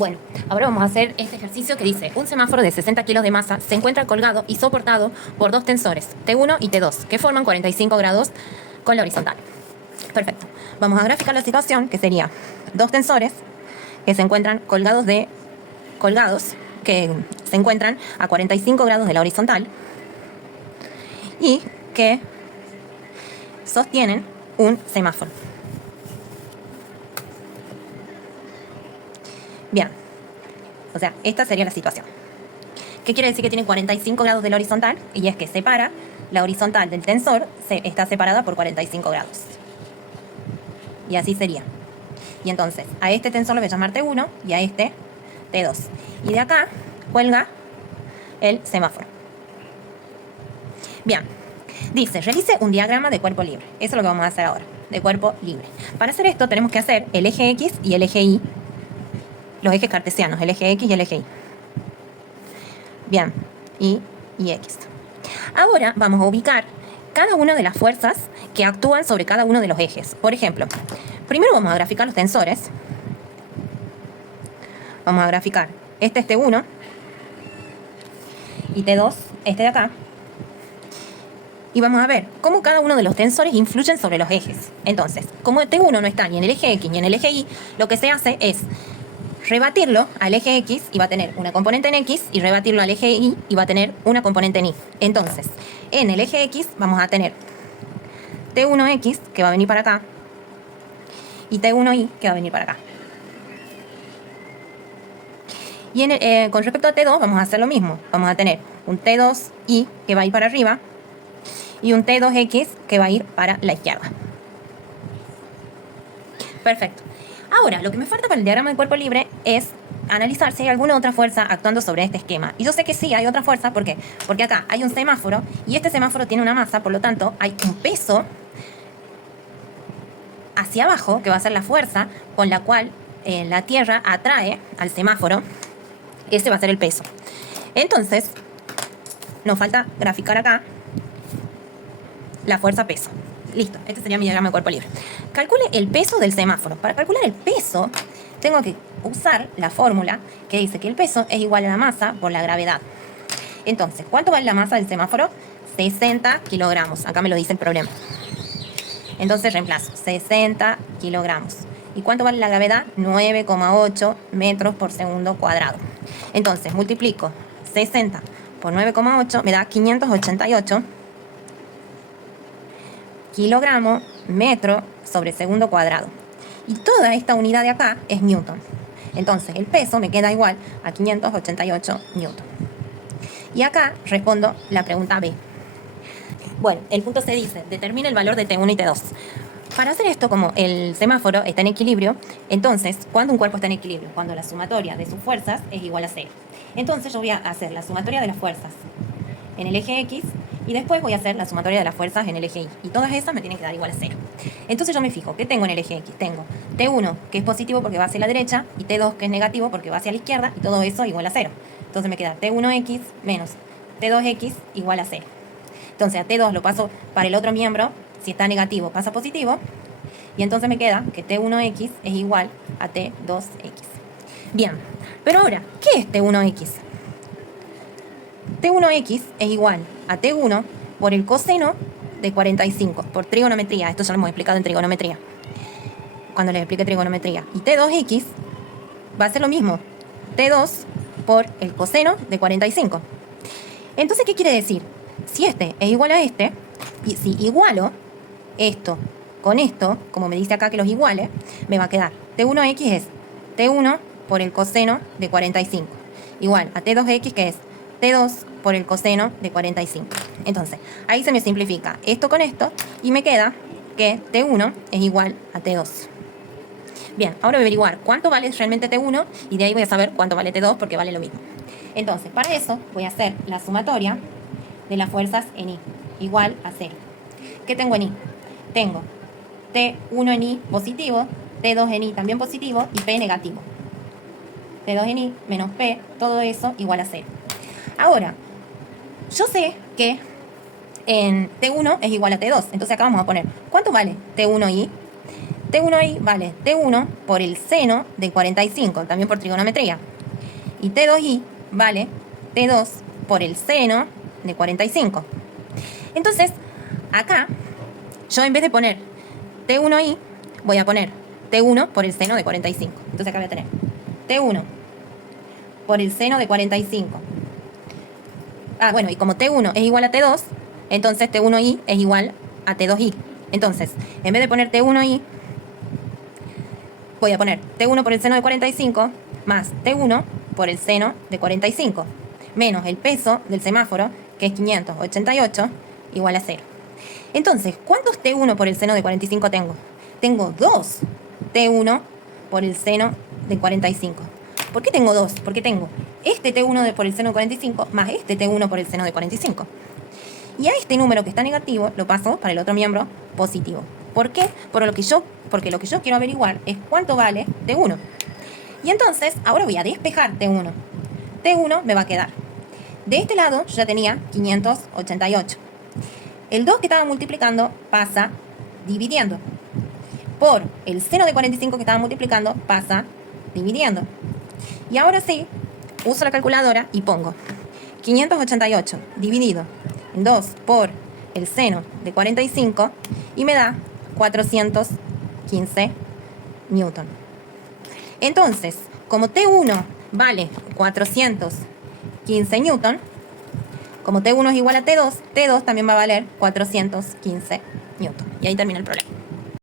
Bueno, ahora vamos a hacer este ejercicio que dice, un semáforo de 60 kilos de masa se encuentra colgado y soportado por dos tensores, T1 y T2, que forman 45 grados con la horizontal. Perfecto. Vamos a graficar la situación, que sería dos tensores que se encuentran colgados, que se encuentran a 45 grados de la horizontal y que sostienen un semáforo. Bien, o sea, esta sería la situación. ¿Qué quiere decir que tiene 45 grados de la horizontal? Y es que separa la horizontal del tensor, está separada por 45 grados. Y así sería. Y entonces, a este tensor lo voy a llamar T1 y a este T2. Y de acá cuelga el semáforo. Bien, dice, realice un diagrama de cuerpo libre. Eso es lo que vamos a hacer ahora, de cuerpo libre. Para hacer esto tenemos que hacer el eje X y el eje Y, los ejes cartesianos, el eje X y el eje Y. Bien, Y y X. Ahora vamos a ubicar cada una de las fuerzas que actúan sobre cada uno de los ejes. Por ejemplo, primero vamos a graficar los tensores. Vamos a graficar este es T1 y T2, este de acá. Y vamos a ver cómo cada uno de los tensores influyen sobre los ejes. Entonces, como el T1 no está ni en el eje X ni en el eje Y, lo que se hace es rebatirlo al eje X y va a tener una componente en X, y rebatirlo al eje Y y va a tener una componente en Y. Entonces, en el eje X vamos a tener T1X, que va a venir para acá, y T1Y, que va a venir para acá. Y con respecto a T2 vamos a hacer lo mismo. Vamos a tener un T2Y, que va a ir para arriba, y un T2X, que va a ir para la izquierda. Perfecto. Ahora, lo que me falta para el diagrama de cuerpo libre es analizar si hay alguna otra fuerza actuando sobre este esquema. Y yo sé que sí, hay otra fuerza. ¿Por qué? Porque acá hay un semáforo y este semáforo tiene una masa, por lo tanto, hay un peso hacia abajo, que va a ser la fuerza con la cual la Tierra atrae al semáforo. Ese va a ser el peso. Entonces, nos falta graficar acá la fuerza peso. Listo, este sería mi diagrama de cuerpo libre. Calcule el peso del semáforo. Para calcular el peso, tengo que usar la fórmula que dice que el peso es igual a la masa por la gravedad. Entonces, ¿cuánto vale la masa del semáforo? 60 kilogramos. Acá me lo dice el problema. Entonces reemplazo, 60 kilogramos. ¿Y cuánto vale la gravedad? 9,8 metros por segundo cuadrado. Entonces, multiplico 60 por 9,8, me da 588 kilogramo metro sobre segundo cuadrado. Y toda esta unidad de acá es newton. Entonces el peso me queda igual a 588 newton. Y acá respondo la pregunta B. Bueno, el punto C dice, determina el valor de T1 y T2. Para hacer esto, como el semáforo está en equilibrio, entonces, ¿cuándo un cuerpo está en equilibrio? Cuando la sumatoria de sus fuerzas es igual a 0. Entonces yo voy a hacer la sumatoria de las fuerzas en el eje X, y después voy a hacer la sumatoria de las fuerzas en el eje Y. Y todas esas me tienen que dar igual a 0. Entonces yo me fijo, ¿qué tengo en el eje X? Tengo T1, que es positivo porque va hacia la derecha, y T2, que es negativo porque va hacia la izquierda, y todo eso igual a 0. Entonces me queda T1X menos T2X igual a 0. Entonces a T2 lo paso para el otro miembro, si está negativo pasa positivo, y entonces me queda que T1X es igual a T2X. Bien, pero ahora, ¿qué es T1X? T1X es igual a T1 por el coseno de 45, por trigonometría. Esto ya lo hemos explicado en trigonometría, cuando les expliqué trigonometría. Y T2X va a ser lo mismo, T2 por el coseno de 45. Entonces, ¿qué quiere decir? Si este es igual a este, y si igualo esto con esto, como me dice acá que los iguale, me va a quedar T1X es T1 por el coseno de 45, igual a T2X, que es T2 por el coseno de 45. Entonces, ahí se me simplifica esto con esto y me queda que T1 es igual a T2. Bien, ahora voy a averiguar cuánto vale realmente T1 y de ahí voy a saber cuánto vale T2 porque vale lo mismo. Entonces, para eso voy a hacer la sumatoria de las fuerzas en Y, igual a 0. ¿Qué tengo en Y? Tengo T1 en Y positivo, T2 en Y también positivo y P negativo. T2 en Y menos P, todo eso igual a 0. Ahora, yo sé que en T1 es igual a T2, entonces acá vamos a poner, ¿cuánto vale T1Y? T1i vale T1 por el seno de 45, también por trigonometría. Y T2i vale T2 por el seno de 45. Entonces, acá, yo en vez de poner T1i, voy a poner T1 por el seno de 45. Entonces acá voy a tener T1 por el seno de 45. Ah, bueno, y como T1 es igual a T2, entonces T1i es igual a T2i. Entonces, en vez de poner T1i, voy a poner T1 por el seno de 45 más T1 por el seno de 45, menos el peso del semáforo, que es 588, igual a 0. Entonces, ¿cuántos T1 por el seno de 45 tengo? Tengo 2 T1 por el seno de 45. ¿Por qué tengo 2? Porque tengo este T1 por el seno de 45 más este T1 por el seno de 45. Y a este número que está negativo lo paso para el otro miembro positivo. ¿Por qué? Porque lo que yo quiero averiguar es cuánto vale T1. Y entonces, ahora voy a despejar T1. T1 me va a quedar. De este lado yo ya tenía 588. El 2 que estaba multiplicando pasa dividiendo. Por el seno de 45 que estaba multiplicando pasa dividiendo. Y ahora sí, uso la calculadora y pongo 588 dividido en 2 por el seno de 45 y me da 415 newton. Entonces, como T1 vale 415 newton, como T1 es igual a T2, T2 también va a valer 415 newton. Y ahí termina el problema.